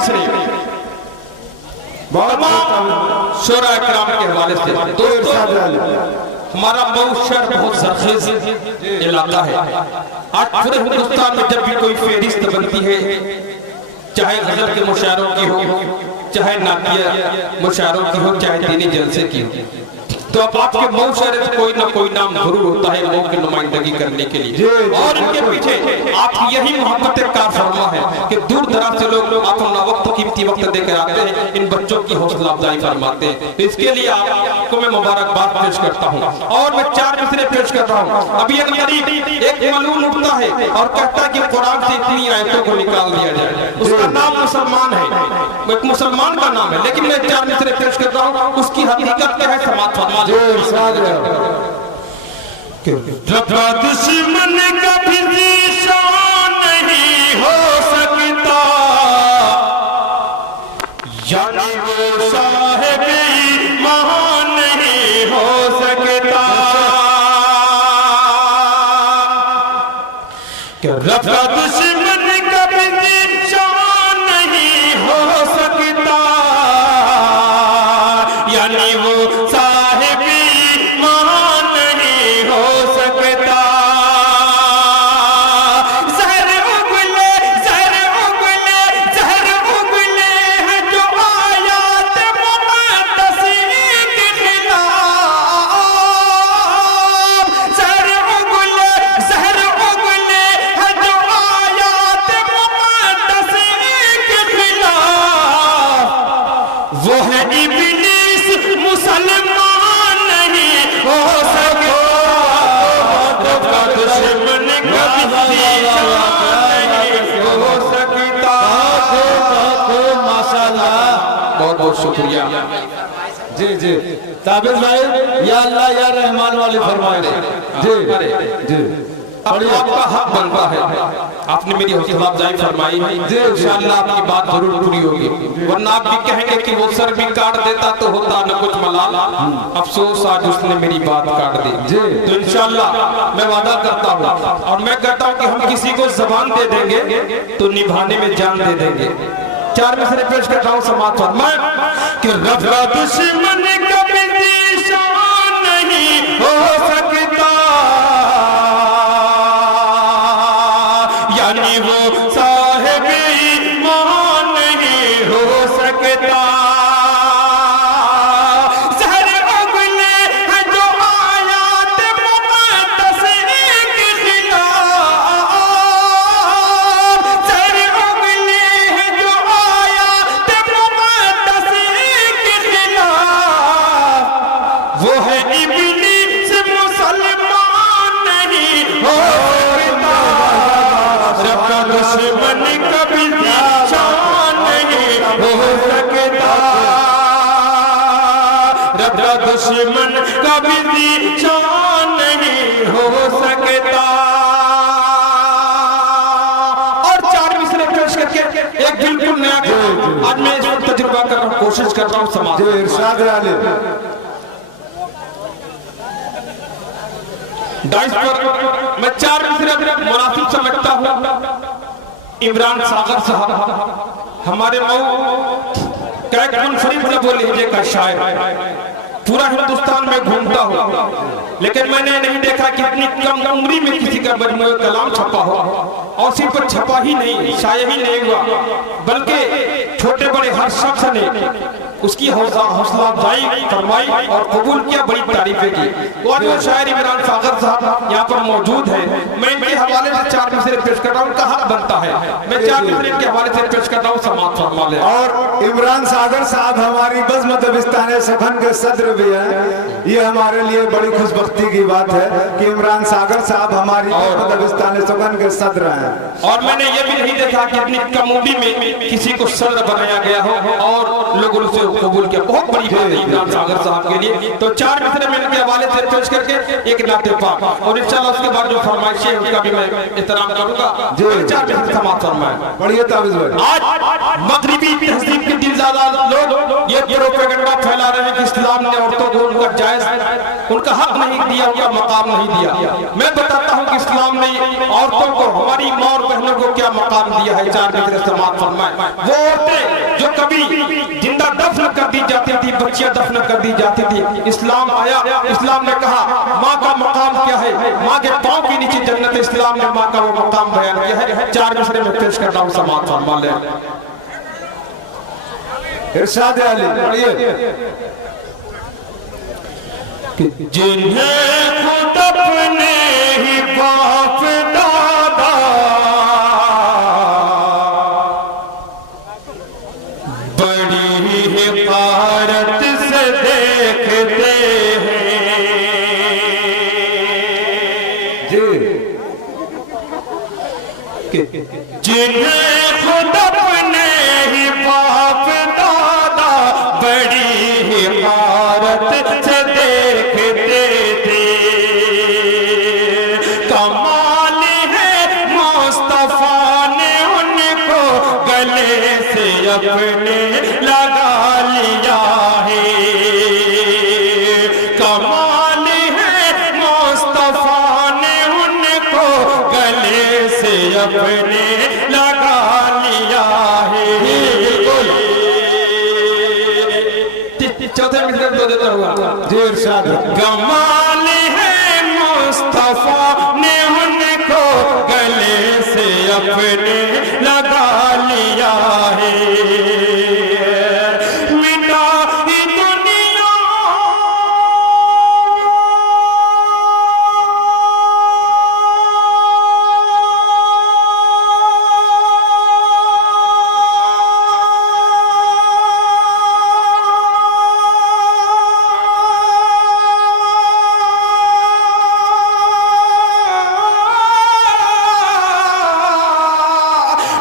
मिसरे शोरा इकराम के हवाले से। दोस्तों हमारा मऊ शहर बहुत ज़रख़ीज़ इलाका है। आज पूरे हिंदुस्तान में जब भी कोई फहरिस्त बनती है, चाहे गज़ल के मुशायरों की हो, चाहे नातिया मुशायरों की हो, चाहे दीनी जलसे की हो, तो अब आपके मऊ शहर से कोई ना कोई नाम जरूर होता है मऊ की नुमाइंदगी करने के लिए। और इनके पीछे आपकी यही मोहब्बत कारफरमा है कि दूर दराज से लोग अपना वक्त कीमती वक्त देकर आते हैं, इन बच्चों की हौसला अफजाई फरमाते हैं। तो इसके लिए आपको मैं मुबारकबाद पेश करता हूँ। और मैं 4 मिसरे पेश कर रहा हूँ। अभी एक करीब एक मलून उठता है और कहता है कि कुरान से इतनी आयतों को निकाल दिया जाए, उसका नाम मुसलमान है, एक मुसलमान का नाम है, लेकिन मैं 4 मिसरे पेश कर रहा हूँ, उसकी हकीकत क्या है समाज फरमा। रब्बा दुश्मन का भी ज़ीशान नहीं हो सकता, यानी वो साहिब ईमान नहीं हो सकता। रब्बा दुश्मन का भी ज़ीशान नहीं हो सकता, यानी वो वो है इब्लीस मुसलमान नहीं हो सकता। रब्बा दुश्मन का भी नहीं हो सकता। माशाअल्लाह, बहुत बहुत शुक्रिया। जी जी ताबिर भाई, या अल्लाह या रहमान वाले फरमाए जी जी। आपका हक बनता है, आपने मेरी हौसला अफजाई फरमाई है, इंशाअल्लाह आपकी बात जरूर पूरी होगी। वरना आप भी कहेंगे कि वो सर भी काट देता तो होता न कुछ मलाल, अफसोस आज उसने मेरी बात काट दी। तो इंशाअल्लाह मैं वादा करता हूँ और मैं कहता हूँ कि हम किसी को ज़बान दे देंगे तो निभाने में जान दे देंगे। 4 मिसरे पेश करता हूँ समाज फरमाए कि रब्बा दुश्मन का भी ज़ीशान नहीं हो सकता, यानी वो साहिब ईमान नहीं हो सकता। ज़हर उगले हैं जो आयात मुक़द्दस के खिलाफ, ज़हर उगले हैं जो आयात मुक़द्दस के खिलाफ, वो है इब्लीस मुसलमान नहीं हो सकता। रब्बा दुश्मन का भी ज़ीशान नहीं हो सकता, रब्बा दुश्मन का भी ज़ीशान नहीं हो सकता। और 4 मिसरे पेश करके एक बिल्कुल नया आज मैं इस वक्त तजुर्बा कर रहा हूँ, कोशिश कर रहा हूँ समाज। इरशाद आले डाइस पर मैं 4 मिसरे मुनासिब समझता हूँ। इमरान सागर साहब हमारे मऊ कैक मुनफरिद ज़ब लहजे का शायर, पूरा हिंदुस्तान में घूमता हूँ, लेकिन मैंने नहीं देखा कि इतनी कम उम्री में किसी का मजमूए कलाम छपा हो। और सिर्फ छपा ही नहीं, शाया ही नहीं हुआ, बल्कि छोटे बड़े हर शख्स ने उसकी हौसला अफजाई फरमाई और कबूल किया, बड़ी तारीफें की। और जो शायर इमरान सागर साहब यहाँ पर मौजूद है, मैं इनके हवाले से 4 मिसरे पेश कर रहा हूँ, उनका हक बनता है। मैं 4 मिसरे इनके हवाले से पेश कर रहा हूँ, समाज फरमा ले। और इमरान सागर साहब हमारी बज़्म दबिस्तान सखन के सदर भी है। ये हमारे लिए बड़ी खुशबख्ती की बात है कि इमरान सागर साहब हमारी दबिस्तान सखन के सदर हैं। और मैंने ये भी नहीं देखा कि इतनी कम उम्र में किसी को सदर बनाया गया हो और लोगों से कबूल किया, बहुत बड़ी बात है इमरान सागर साहब के लिए। तो 4 मिसरे में इनके हवाले से पेश करके एक नाते पाक, और इंशाल्लाह उसके बाद जो फरमाइश है उसका भी मैं एहतराम करूंगा। 4 मिसरे समाज फरमाए। बढ़िया ताबिज़ भाई। आज मगरिबी तहजीब के दिलज़ादा लोग ये प्रोपेगेंडा फैला रहे हैं कि इस्लाम ने औरतों को उनका जायज उनका हक नहीं दिया, उनका मकाम नहीं दिया। मैं बताता हूँ कि इस्लाम ने औरतों को, हमारी माँ और बहनों को क्या मकाम दिया है। चार की तरफ समाप्त फरमाए। वो औरतें जो कभी जिंदा दफन कर दी जाती थी, बच्चियां दफन कर दी जाती थी, इस्लाम आया, इस्लाम ने कहा माँ का मकाम क्या है, माँ के पाँव के नीचे जन्नत। इस्लाम ने माँ का वो मकाम बयान किया है। चार मिसरे में पेश करता हूँ, समाप्त फरमा ले। इरशाद अली पढ़िए। जिन्हें खुद अपने ही बाप दादा बड़ी हिफाजत से देखते हैं जी, जिन्हें खुद अपने ही बाप दादा बड़ी हिफाजत से देखते थे। कमाल है मुस्तफा ने उनको गले से अपने लगा लिया है। कमाल है मुस्तफा ने उनको गले से अपने लगा लिया है। चौथे मिसरे में दो देता हुआ जी इरशाद। कमाल है मुस्तफा ने उनको गले से अपने लगा लिया है। मिटा ही दुनिया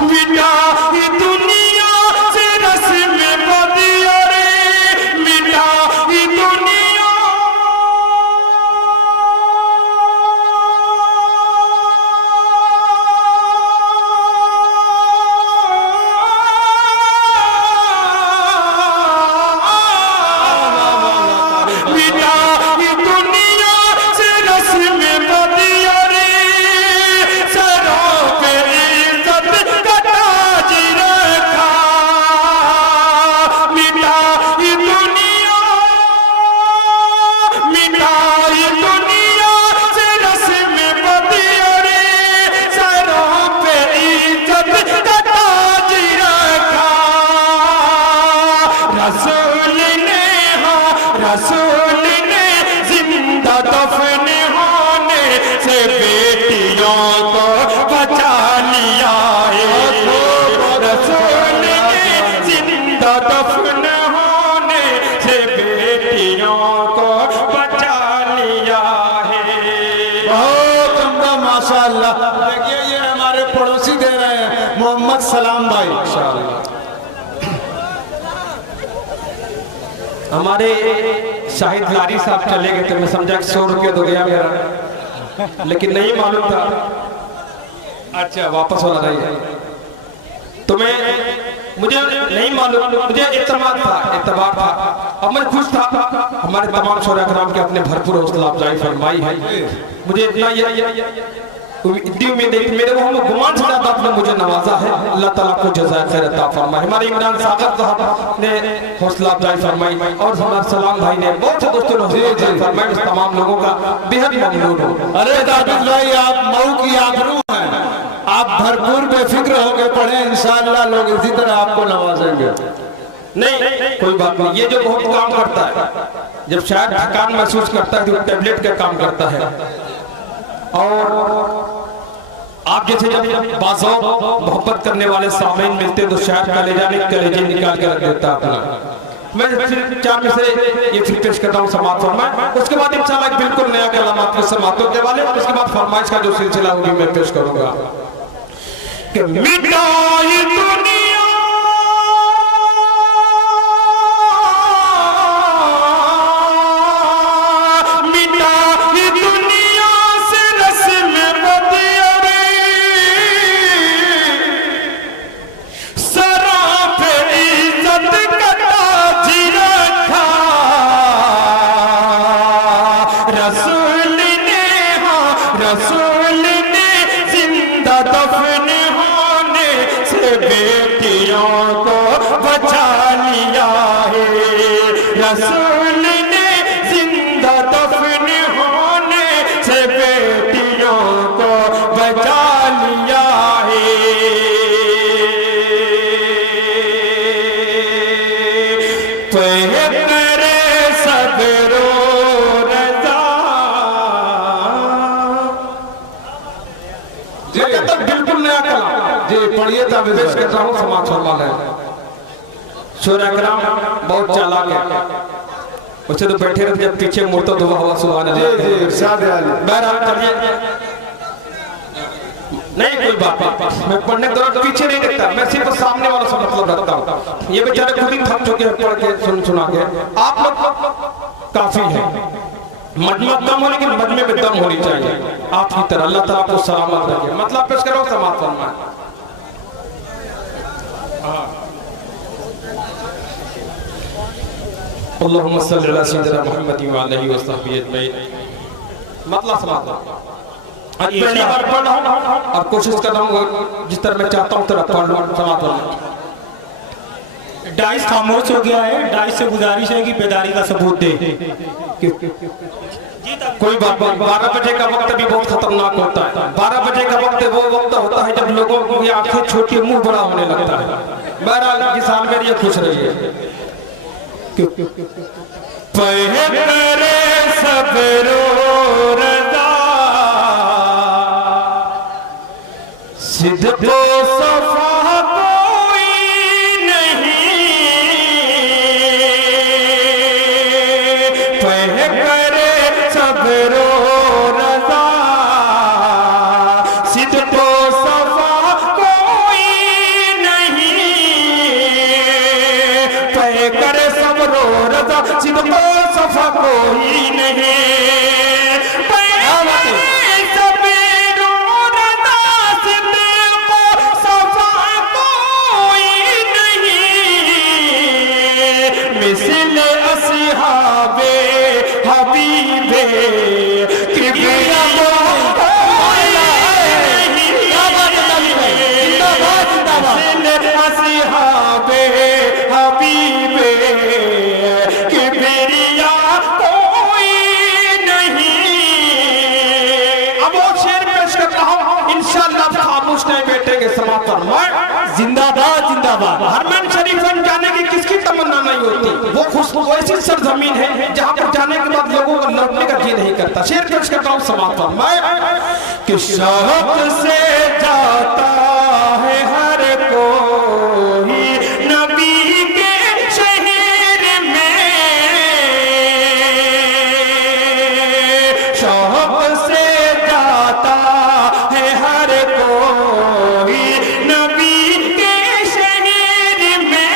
मिटा ही दुनिया से रस्म बदिया रे, मिटा ही दुनिया मिटा ही दुनिया से रस्म बदिया रे। सरों पे इज्जत का ताज रखा। मिटा ही दुनिया, मिटा ही दुनिया से रस्म बदिया रे। सरों पे इज्जत का ताज रखा। रसूल ने, हाँ रसूल ने जिंदा दफन होने से बेटियों को बचा लिया है। रसूल ने जिंदा दफन होने से बेटियों को बचा लिया है। बहुत उम्दा माशाअल्लाह। देखिए ये हमारे पड़ोसी दे रहे हैं, मोहम्मद सलाम भाई। हमारे शाहिद लारी साहब चले गए थे, मैं समझा कि 100 रुपया तो गया मेरा, लेकिन नहीं मालूम था। अच्छा वापस वाला नहीं है तो मुझे नहीं मालूम, मुझे इत्तेमाद था, एतबार था। अब मैं खुश था, हमारे तमाम शोरा कराम के अपने भरपूर हौसला अफजाई फरमाई है। मुझे इतना इतनी उम्मीद है कि मेरे वो गुमान से ज्यादा आपने मुझे नवाजा है। अल्लाह ताला को जज़ाए खैर अता फरमाए। हमारे इमरान सागर साहब ने हौसला अफजाई फरमाई और हमारे सलाम भाई ने बहुत से दोस्तों ने हौसला अफजाई फरमाई। तमाम लोगों का बेहद ममनून हूं। अरे दादुल भाई आप मऊ की आबरू हैं, आप भरपूर बेफिक्र होकर पढ़े, इंशाअल्लाह लोग इसी तरह आपको नवाजेंगे। नहीं कोई बात नहीं, ये जो बहुत काम करता है, जब शायद थकान महसूस करता है तो टैबलेट का काम करता है। और आप जैसे जब बाज़ों मोहब्बत करने वाले सामईन मिलते तो शायद कलेजे निकाल के रख देता अपना। मैं चार में से ये फिर पेश करता हूँ समात फरमाए, उसके बाद इंशाल्लाह बिल्कुल नया कलाम आपके समातों के वाले, और उसके बाद फरमाइश का जो सिलसिला होगी मैं पेश करूंगा कि मिटाई दुनिया रसूल ने जिंदा दफन होने से बेटियों को बचा लिया है। करे सब्रो रज़ा। ये तो बिल्कुल नया कलाम जी पढ़िए तब पेश कर रहा हूँ समाज फरमान है। शोरा कराम बहुत चालाक है, उसे तो बैठे रहते जब पीछे मुड़ता दुआ हुआ सुभान अल्लाह। जी इरशाद है अली। बहरहाल चलिए, नहीं कोई बात नहीं, मैं पढ़ने के दौरान पीछे नहीं देखता, मैं सिर्फ सामने वालों से मतलब रखता हूँ। ये बेचारे खुद ही थक चुके हैं पढ़ के सुना के। आप लोग काफी है, मजमा कम हो लेकिन मजमे में दम होनी चाहिए आपकी तरह। अल्लाह ताला आपको सलामत रखे। मतलब पेश करो समाज फरमान। अल्लाहुम्मा सल्ली अला सय्यिदिना मुहम्मद व आलिहि व सहबिहि अजमईन। मतलब समाज पहली बार पढ़ रहा हूँ और कोशिश कर रहा हूँ जिस तरह मैं चाहता हूँ तरह पढ़ लूँ समाज। डाइस खामोश हो गया है, डाइस से गुजारिश है कि बेदारी का सबूत दे। कोई बात नहीं, 12 बजे का वक्त भी बहुत खतरनाक होता है। 12 बजे का वक्त वो वक्त होता है जब लोगों की आंखें छोटी मुंह बड़ा होने लगता है। बहरहाल इस साल मेरी खुश रहिए। पहरे सब्रो रज़ा सिद्को सफा कोई नहीं। पहरे सब्रो रज़ा सिद्को सफा कोई नहीं। पहरे सब्रो रज़ा सिद्को सफा कोई नहीं। मिसले असहाबे हबीबे किबरिया मिसले असहाबे हबीबे किबरिया कोई नहीं। अब वो शेर पेश कर रहा हूँ, इंशाअल्लाह खामोश नहीं बैठेंगे समाज फरमान। जिंदाबाद जिंदाबाद। हरमैन शरीफ जाने की किसकी तमन्ना नहीं होती। वो खुशबू ऐसी सरजमीन है जहाँ पर जाने के बाद लोगों का लौटने का जी नहीं करता। शेर पेश करता हूँ समाज फरमान कि शौक से जाता है हर कोई नबी के शहर में। शौक से जाता है हर कोई नबी के शहर में।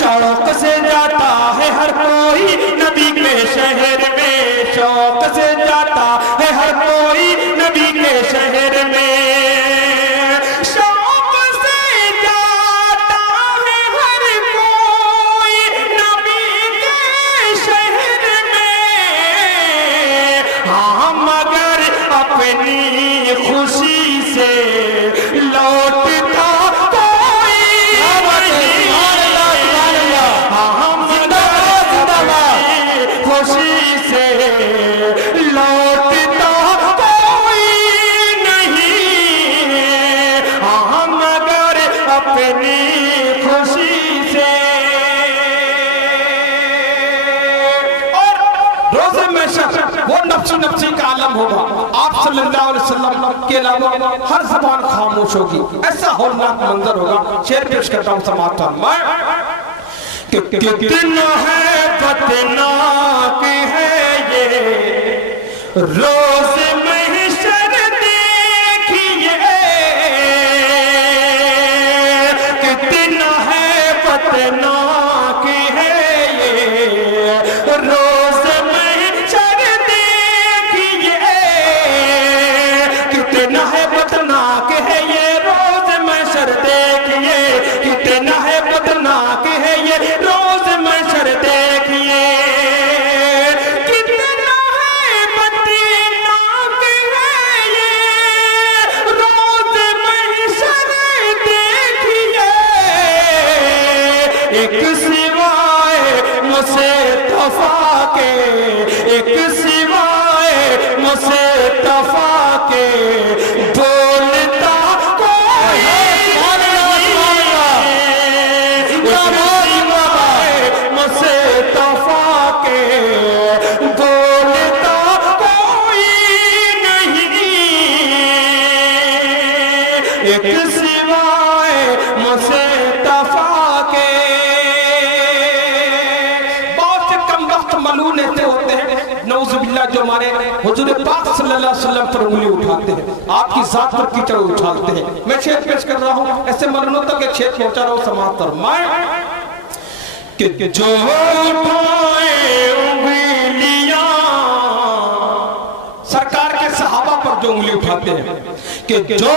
शौक से जाता है हर कोई नबी के शहर में। शौक से जाता है हर कोई नबी के शहर में। शौक से जाता है हर कोई नबी के शहर में। हाँ मगर अपनी खुशी से लौटता खुशी से लौटता कोई नहीं। हम अगर अपनी खुशी से। और रोज़े महशर वो नफ्सी नफ्सी का आलम होगा। आप सल्लल्लाहु अलैहि वसल्लम के अलावा हर ज़बान खामोश होगी। ऐसा होलनाक मंजर होगा। शेर पेश करता हूँ समाज फरमान। कितना है खतरनाक है ये रोज़ महशर देखिए। कितना है खतरनाक है ये रोज़ महशर देखिए। कितना है खतरनाक है ये रोज़ महशर देखिए। कितना है खतरनाक है ये रोज़ महशर देखिए। कितना है खतरनाक है ये रोज़ महशर देखिए। एक सिवाय मुस्तफा के, एक सिवाय मुस्तफा के बोलता कोई मुस्तफा के बोलता कोई नहीं, एक सिवाय मुस्तफा के। बहुत से कम वक्त मलून ऐसे होते हैं नौजुबिल्लाह जो हमारे हुजूर पाक सल्लल्लाहु अलैहि वसल्लम पर उंगली उठाते हैं, आपकी जात पर कीचड़ उछालते हैं। मैं शेर पेश कर रहा हूँ, ऐसे मलूनों तक एक शेर पहुंचा रहा हूँ समाप्त कर मैं कि जो उठाए उंगलियां सरकार के सहाबा पर जो उंगली उठाते हैं, कि जो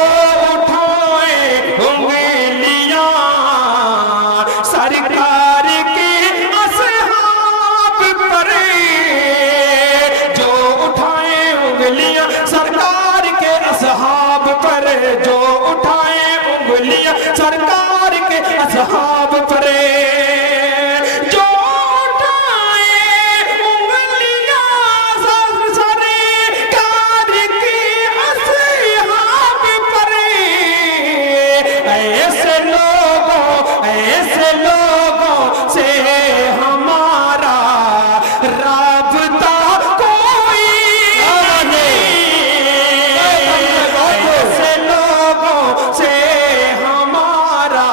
उठाए उंगलियां सरकार के असहाब पर, जो उठाए उंगलियां सरकार के असहाब पर, जो उठाए उंगलियां सरकार के असहाब पर, जो उठाए उंगलियां सरकार के असहाब पर, ऐसे लोगों से हमारा राबता कोई नहीं, ऐसे लोगों से हमारा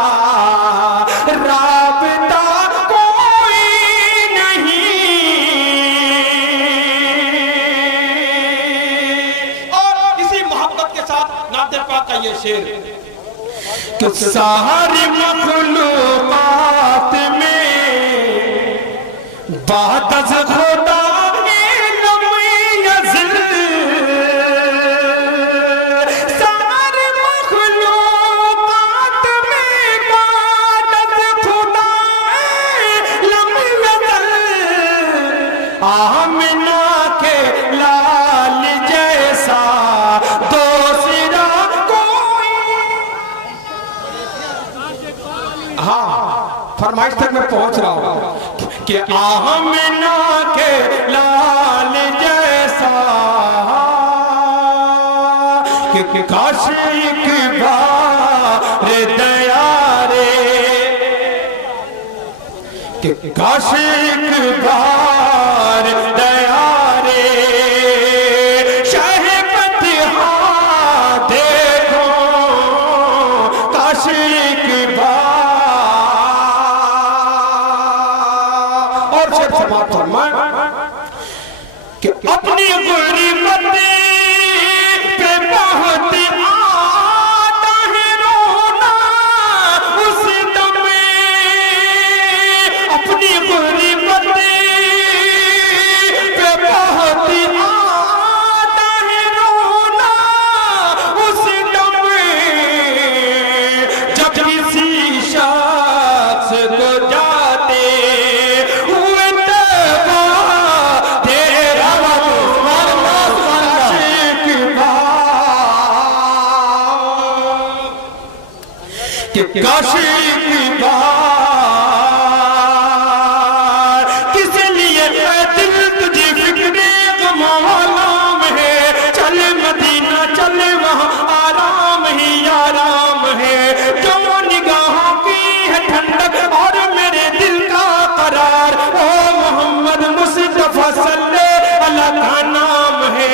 राबता कोई नहीं। और इसी मोहब्बत के साथ नाते पाक का ये शेर कि सारी मखलूकात में बाद अज़ खुदा इल्म यज़िल, सारी मखलूकात में बाद अज़ खुदा इल्म यज़िल, आमिना के लाल जैसा दूसरा कोई। हाँ फरमाइश तक मैं पहुंच रहा हूँ कि आमिना के लाल जैसा, कि काश एक बार दया रे, कि काश एक बार दया रे, शहबत देखो काश एक बार। और शेर समाप्त फरमाएं कि अपनी गुर्बत पे बहुत आता है रोना उस दम में, अपनी गुर्बत पे बहुत आता है रोना उस दम में, जब किसी शख्स को जाते हुए तबा तेरा काश एक बार किस लिए दिल तुझे फिक्रे गमाम है, चल मदीना चल वहाँ आराम ही आराम है, जो निगाहों की है ठंडक और मेरे दिल का करार, ओ मोहम्मद मुस्तफा सल्लल्लाहु अलैहि का नाम है।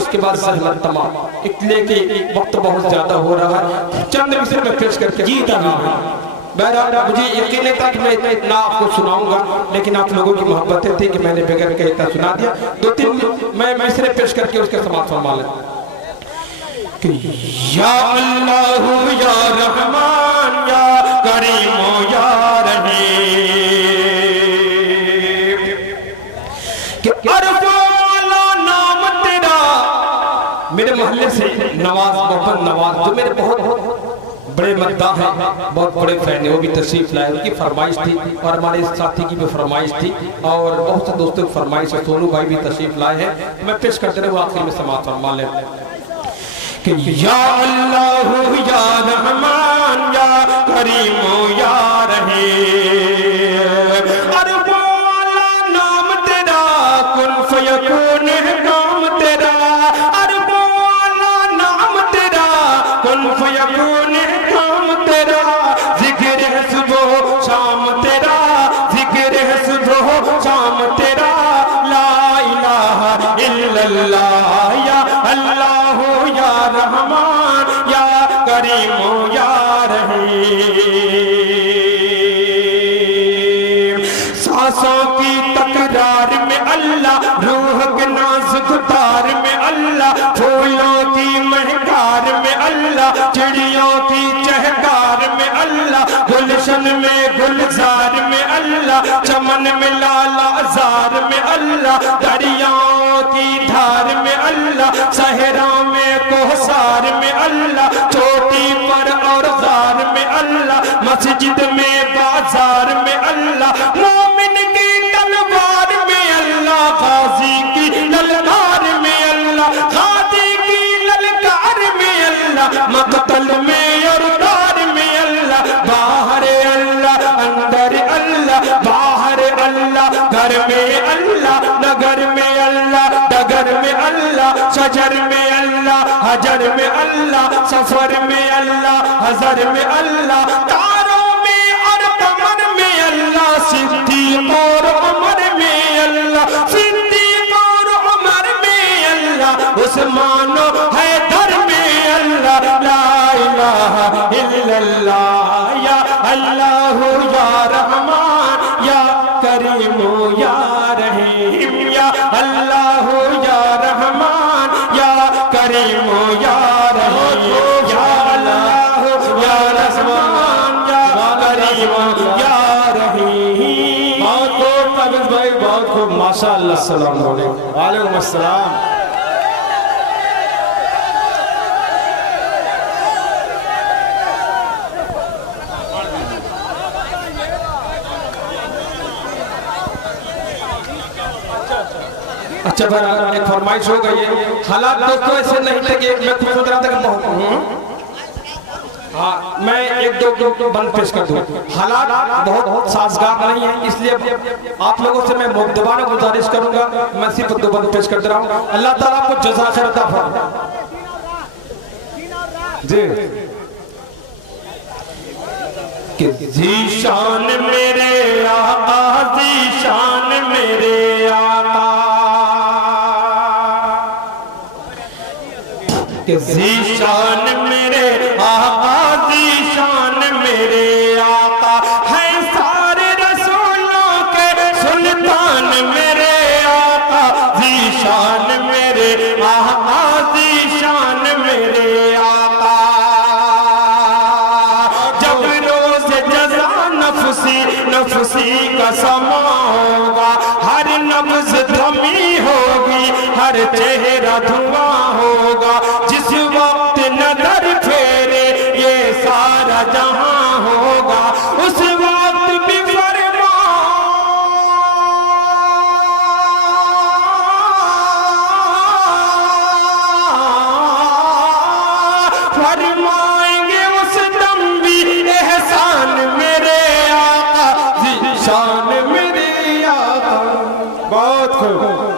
उसके बाद जहमत तमाम, इसलिए कि वक्त बहुत ज्यादा हो रहा है, चंद मिसरे में पेश करके जी बहरहाल मुझे यकीन नहीं था कि मैं इतना आपको सुनाऊंगा, लेकिन आप लोगों की मोहब्बतें थी कि मैंने बगैर कहे इतना सुना दिया। 2-3 मैं मिसरे पेश करके उसके समाप्त फरमा लें। या अल्लाह या रहमान या करीम या रहीम, कि अरफाला नाम तेरा, मेरे मोहल्ले से नवाज मोहम्मद नवाज जो मेरे बहुत बड़े मद्दाह हैं, बहुत बड़े फैन है, वो भी तशरीफ लाए, उनकी फरमाइश थी और हमारे साथी की भी फरमाइश थी और बहुत से दोस्तों की फरमाइश है। सोनू भाई भी तशरीफ लाए हैं, मैं पेश करते रहे, वो आखिर में समाअत फरमा लें कि या अल्लाह या रहमान या करीम या रहीम, अरे वो वाला नाम तेरा कुन फयकून है नाम तेरा, अरे वो वाला नाम तेरा कुन फयकून है नाम तेरा, जिक्र है सुबह शाम तेरा, जिक्र है सुबह शाम तेरा, ला इलाहा इल्लल्लाह या अल्लाह या रहमान या करीम या रहीम। सांसों की तकरार में अल्लाह, रूह के नाजुक तार में अल्लाह, फूलों की महकार में अल्लाह, चिड़ियों की चहकार में अल्लाह, गुलशन में गुलजार में अल्लाह, चमन में लालाजार में अल्लाह, दरियाओं की धार में अल्लाह, सहरा में कोहसार में अल्लाह, चोटी पर और जार में अल्लाह, मस्जिद में बाजार में अल्लाह, मोमिन की तलवार में अल्लाह, गाजी की ललकार में अल्लाह, गाजी की ललकार में अल्लाह, मकतल में और दार में अल्लाह, बाहर अल्लाह अंदर अल्लाह, बाहर अल्लाह घर में अल्लाह, नगर में अल्लाह, डगर में अल्लाह, शजर में अल्लाह, हजर में अल्लाह, सफर में अल्लाह, हजर में अल्लाह, तारों में और कमर में अल्लाह, सिद्दीक और उमर में अल्लाह, सिद्दीक और उमर में अल्लाह, उस्मान हैदर में अल्लाह, ला इलाहा इल्लल्लाह या अल्लाह या रहमान या करीम या रहीम, या अल्लाह या रहमान या करीम या रहीम, या अल्लाह या रहमान या करीम या रहीम। बहुत खूब काबिल भाई, बहुत खूब, माशाअल्लाह। अस्सलाम वालेकुम। वालेकुम अस्सलाम। अच्छा भाई, एक फरमाइश हो गई है। हालात दोस्तों ऐसे नहीं थे कि मैं खुद सोच रहा था कि बहुत हाँ मैं एक दो बंद पेश कर दूं। हालात बहुत साजगार नहीं है, इसलिए आप लोगों से मैं दोबारा गुजारिश करूंगा, मैं सिर्फ दो बंद पेश कर दे रहा हूँ। अल्लाह ताला आपको जज़ा खैर अता फरमाए। जी कि ज़ीशान मेरे आका, ज़ीशान मेरे आका, कि ज़ीशान मेरे आका, ज़ीशान मेरे आका, है सारे रसूलों के सुल्तान मेरे आका, ज़ीशान मेरे आका, ज़ीशान मेरे आका। जब रोज़ जज़ा नफ्सी नफ्सी का समा होगा, हर नब्ज़ थमी होगी, हर चेहरा धुआं होगा, जिस वक्त नजर फेरे ये सारा जहां होगा, उस वक्त भी फरमाएंगे उस दम भी एहसान मेरे आका, ज़ीशान मेरे आका। बहुत खूब।